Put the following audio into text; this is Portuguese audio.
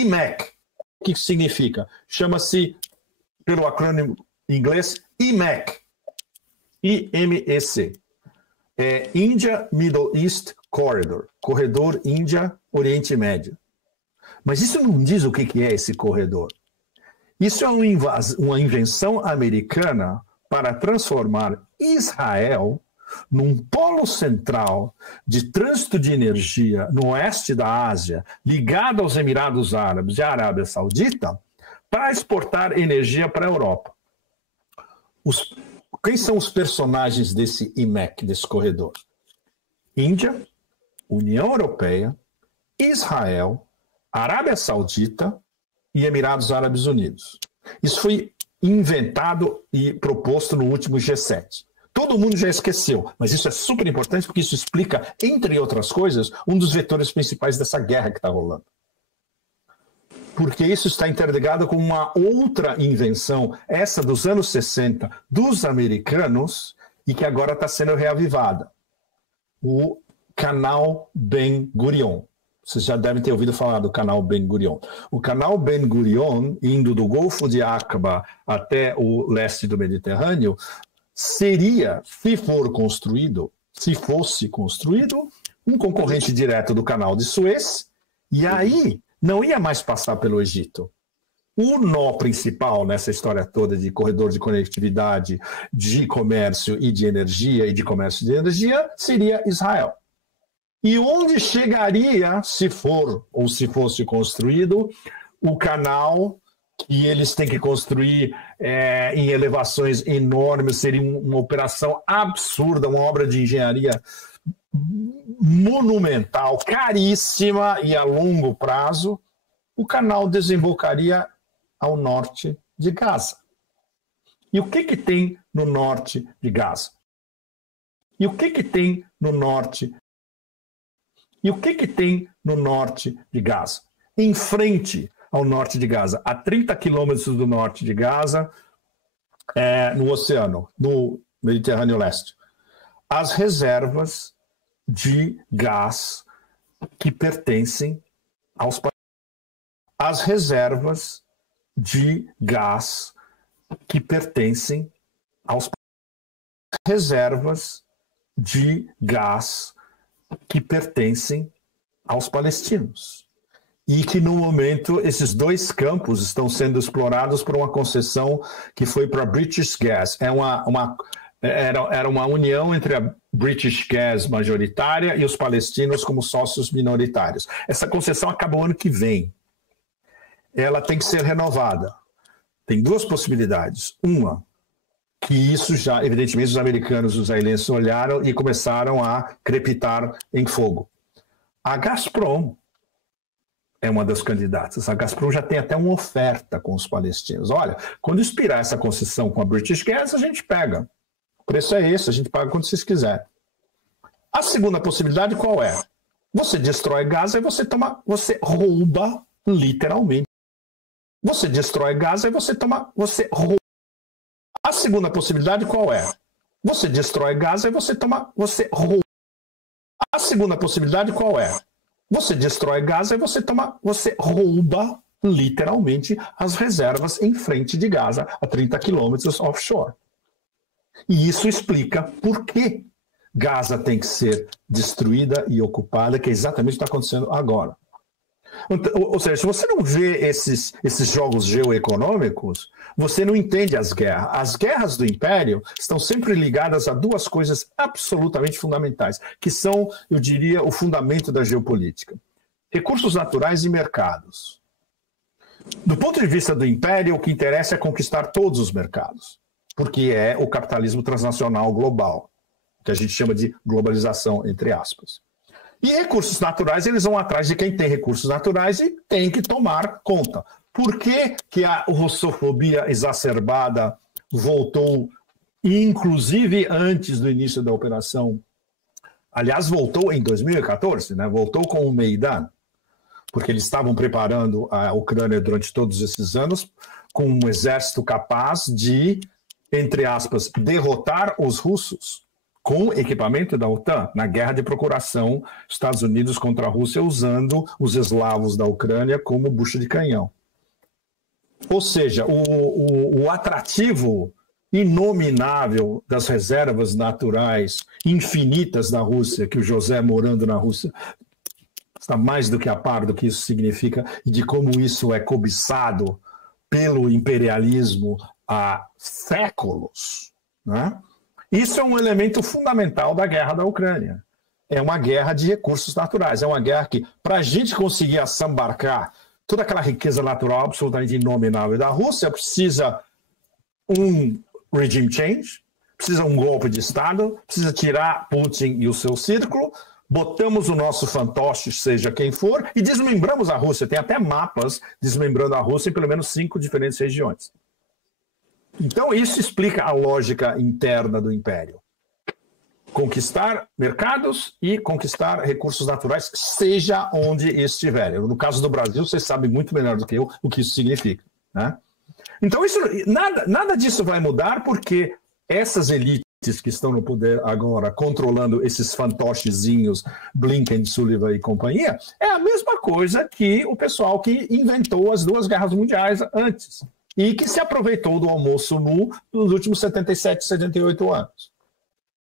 IMEC. O que significa? Chama-se, pelo acrônimo em inglês, IMEC. IMEC. É India Middle East Corridor. Corredor Índia-Oriente Médio. Mas isso não diz o que é esse corredor. Isso é uma invenção americana para transformar Israel num polo central de trânsito de energia no oeste da Ásia, ligado aos Emirados Árabes e à Arábia Saudita, para exportar energia para a Europa. Quem são os personagens desse IMEC, desse corredor? Índia, União Europeia, Israel, Arábia Saudita e Emirados Árabes Unidos. Isso foi inventado e proposto no último G7. Todo mundo já esqueceu, mas isso é super importante porque isso explica, entre outras coisas, um dos vetores principais dessa guerra que está rolando. Porque isso está interligado com uma outra invenção, essa dos anos 60, dos americanos, e que agora está sendo reavivada. O Canal Ben Gurion. Vocês já devem ter ouvido falar do Canal Ben Gurion. O Canal Ben Gurion, indo do Golfo de Aqaba até o leste do Mediterrâneo, seria, se fosse construído, um concorrente direto do Canal de Suez, e aí não ia mais passar pelo Egito. O nó principal nessa história toda de corredor de conectividade, de comércio e de energia, e de comércio de energia, seria Israel. E onde chegaria, se for ou se fosse construído, o canal que eles têm que construir em elevações enormes, seria uma operação absurda, uma obra de engenharia monumental, caríssima e a longo prazo. O canal desembocaria ao norte de Gaza. E o que tem no norte de Gaza? E o que tem no norte? E o que tem no norte de Gaza? Em frente ao norte de Gaza, a 30 quilômetros do norte de Gaza, no oceano, no Mediterrâneo Leste, as reservas de gás que pertencem aos palestinos. As reservas de gás que pertencem aos reservas de gás que pertencem aos palestinos. E que, no momento, esses dois campos estão sendo explorados por uma concessão que foi para a British Gas. Era uma união entre a British Gas majoritária e os palestinos como sócios minoritários. Essa concessão acaba o ano que vem. Ela tem que ser renovada. Tem duas possibilidades. Uma, que isso já, evidentemente, os americanos e os israelenses olharam e começaram a crepitar em fogo. A Gazprom é uma das candidatas. A Gazprom já tem até uma oferta com os palestinos. Olha, quando expirar essa concessão com a British Gas, a gente pega. O preço é esse, a gente paga quando vocês quiserem. A segunda possibilidade qual é? Você destrói Gaza e você rouba, literalmente. Você destrói Gaza e você rouba. A segunda possibilidade qual é? Você destrói Gaza e você rouba. A segunda possibilidade qual é? Você destrói Gaza e você rouba, literalmente, as reservas em frente de Gaza, a 30 quilômetros offshore. E isso explica por que Gaza tem que ser destruída e ocupada, que é exatamente o que está acontecendo agora. Ou seja, se você não vê esses jogos geoeconômicos, você não entende as guerras. As guerras do Império estão sempre ligadas a duas coisas absolutamente fundamentais, que são, eu diria, o fundamento da geopolítica. Recursos naturais e mercados. Do ponto de vista do Império, o que interessa é conquistar todos os mercados, porque é o capitalismo transnacional global, que a gente chama de globalização, entre aspas. E recursos naturais, eles vão atrás de quem tem recursos naturais e tem que tomar conta. Por que a russofobia exacerbada voltou, inclusive antes do início da operação? Aliás, voltou em 2014, né? Voltou com o Maidan, porque eles estavam preparando a Ucrânia durante todos esses anos com um exército capaz de, entre aspas, derrotar os russos com equipamento da OTAN, na guerra de procuração Estados Unidos contra a Rússia, usando os eslavos da Ucrânia como bucha de canhão. Ou seja, o atrativo inominável das reservas naturais infinitas da Rússia, que o José, morando na Rússia, está mais do que a par do que isso significa e de como isso é cobiçado pelo imperialismo há séculos, né? Isso é um elemento fundamental da guerra da Ucrânia. É uma guerra de recursos naturais, é uma guerra que, para a gente conseguir assambarcar toda aquela riqueza natural absolutamente inominável da Rússia, precisa um regime change, precisa um golpe de Estado, precisa tirar Putin e o seu círculo, botamos o nosso fantoche, seja quem for, e desmembramos a Rússia. Tem até mapas desmembrando a Rússia em pelo menos 5 diferentes regiões. Então, isso explica a lógica interna do império. Conquistar mercados e conquistar recursos naturais, seja onde estiverem. No caso do Brasil, vocês sabem muito melhor do que eu o que isso significa, né? Então, nada disso vai mudar, porque essas elites que estão no poder agora, controlando esses fantochezinhos, Blinken, Sullivan e companhia, é a mesma coisa que o pessoal que inventou as 2 guerras mundiais antes e que se aproveitou do almoço nu nos últimos 77, 78 anos.